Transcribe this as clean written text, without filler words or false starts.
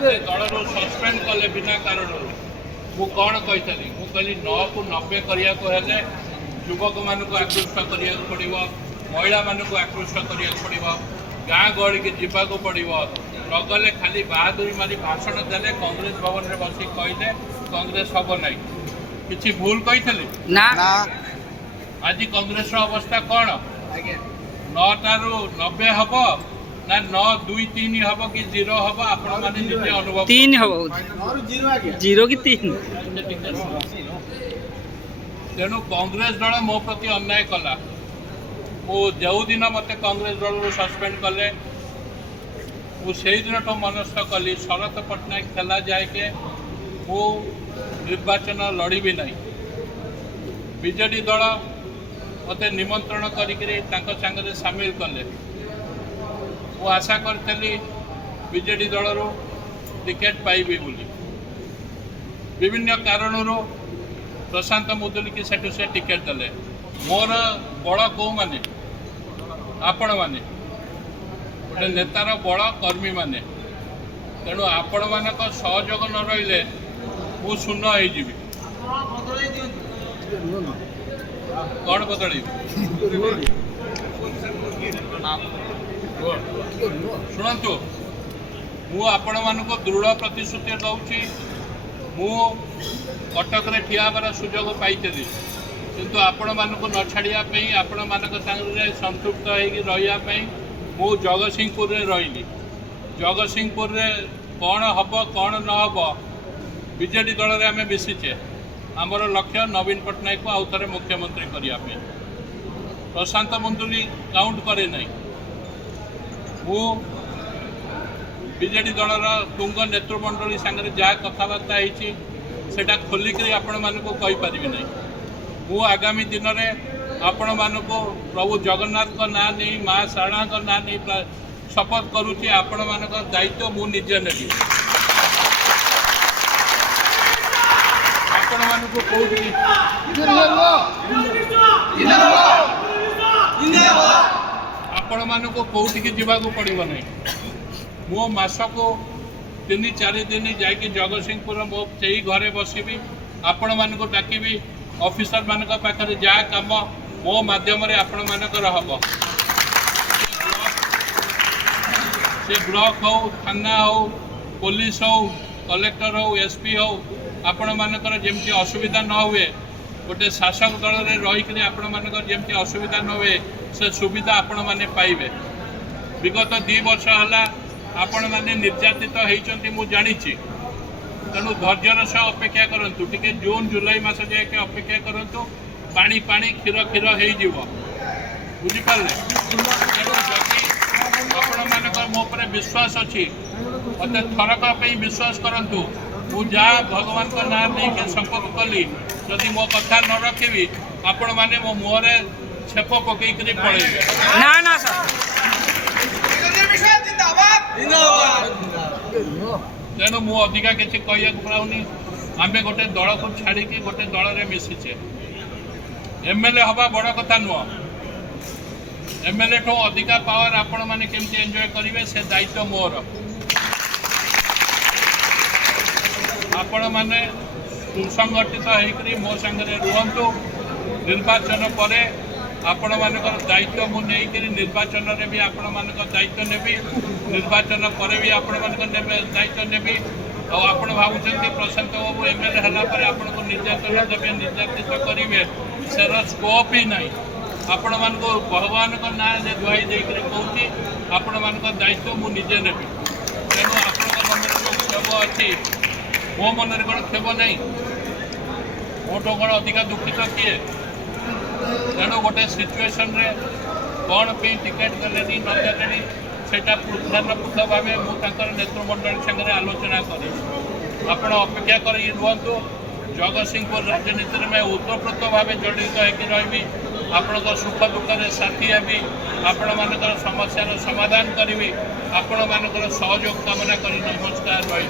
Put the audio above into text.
दल सस्पेंड कले बिना कारण मु कौन कही कहली 9 को 90 करने युवक मान आकृष्ट करने पड़ो महिला मानक आकृष्ट करने पड़ो गाँ गहली की जावाक पड़ो नगले खाली बहादुरी मारी भाषण देले कांग्रेस भवन में बस कहले कांग्रेस हम ना कि भूल कही ना आज कांग्रेस अवस्था कौन 9 टारू 90 हम ना 9 2 3 हम कि 0 हम आपण माने निजे अनुभव 3 हम 0 कि 3 तेणु कांग्रेस दल मो प्रति अन्याय कला मु जो दिन मत कांग्रेस दल सस्पेंड कले मुझे दिन तो मनस्थ कली शरत पट्टनायक खेला जाए के मु निर्वाचन लड़बी ना बीजेडी दल मत निमंत्रण कर सामिल कले मु आशा करी बीजेडी दल टिकेट पाइबी बोली विभिन्न कारणों प्रशांत मुदुली की सेठू से टिकेट देले मोर बड़ कौ माने आपण माने गोटे नेतार बड़ कर्मी माने तेणु आपण मान सहयोग न रही मु शून्य हो कौन बदल शुणु मु आपण मान दृढ़ प्रतिश्रुति दूची मु कटक रे ठिया हेबार सुजोग पाई किंतु आपण मानक न छाड़ापी आपण मानक संगे संतृप्त होगी मु जगतसिंहपुर रे रही जगतसिंहपुर रे कौन हम कौन न हम बीजेडी दल रे आमे मिशिचे आमर लक्ष्य नवीन पट्टनायक को आउ थे मुख्यमंत्री करने प्रशांत मुदुली काउंट करे ना मु बीजेडी दल तुंग नेतृमंडली सांगे जहाँ कथबार्ता होती सेटा खोलिक आपण मानक कहीपरि ना मु आगामी दिन में आपण मानक प्रभु जगन्नाथ का ना नहीं माँ शारदा का ना नहीं शपथ करुच्ची आपण मानक दायित्व मु निजे नेबी आपण मानक कौटी आपण मानक कौटी की जीवाक पड़ो ना मो मासक 3-4 दिन जाकि जगतसिंहपुर मो से घरे बसबी आपण मानक डाकबी ऑफिसर मानक पाखे जहाँ कम मो माध्यम आपण मानकर हम से ब्लॉक हो थाना हो पुलिस हो कलेक्टर हो एसपी हो आपण मानकर जमती असुविधा न हुए गोटे शासक दल में रहीकि आपण मानकर जमती असुविधा न हुए से सुविधा आपण माने पाइबे विगत 2 वर्ष है आपण माने निर्यातित होती मु जानी तेणु धैर्यर सह अपेक्षा करूँ टे जून जुलाई मास जाए अपेक्षा करूँ पानी पानी क्षीर क्षीर हो बुझिपारे तेणु जदि आपण मानक मो पर विश्वास अच्छी मत थरक विश्वास करूँ मु जहाँ भगवान का नाम नहीं संपर्क कली जदि मो कथा न रखी आपण मैंने मो मुहरे छेप पकईकरी पड़े ना ना सर तेणु मु अधिका किसी कह पाऊनी आम गोटे दल को छाड़ी गोटे दल में मिशिचे एमएलए हवा बड़ कथा नुह एमएलए ठू अधिका पावर आपण मैंने केमती एंजॉय करेंगे से दायित्व मोर आपण मैंने सुसंगठित होकर मो सांगे रुहतु निर्वाचन पर आपण मानकर दायित्व मु नहीं निर्वाचन में भी आपण मानक दायित्व नेबी निर्वाचन पर भी आपण मानक दायित्व नेबी आपण भावुं प्रशांत बाबू एमएलए है आपण को निर्यातन देवे निर्यातित करेंगे सेर स्कोप ही ना आपण मान भगवान का ना दुहाई देकर कहूँ आपण मान दायित्व मु निजे नेबी तेणु आपण मन जो क्षोभ अच्छी मो मन कौन क्षोभ ना मोटो कौन अधिका दुखित किए तेणु गोटे सिचुएसन रे कौन पे टिकेट देले न देले सेटा पृथक भाव मुझे नेतृमंडल संगे आलोचना करी आपण अपेक्षा कर रुहतु जगतसिंहपुर राजनीति में ओतप्रोत भाव जड़ित होकर रही आपण सुख दुख साथी हेबी आपण मानकर समस्यार समाधान करी आपण मानकर सहयोग कामना कर नमस्कार रही।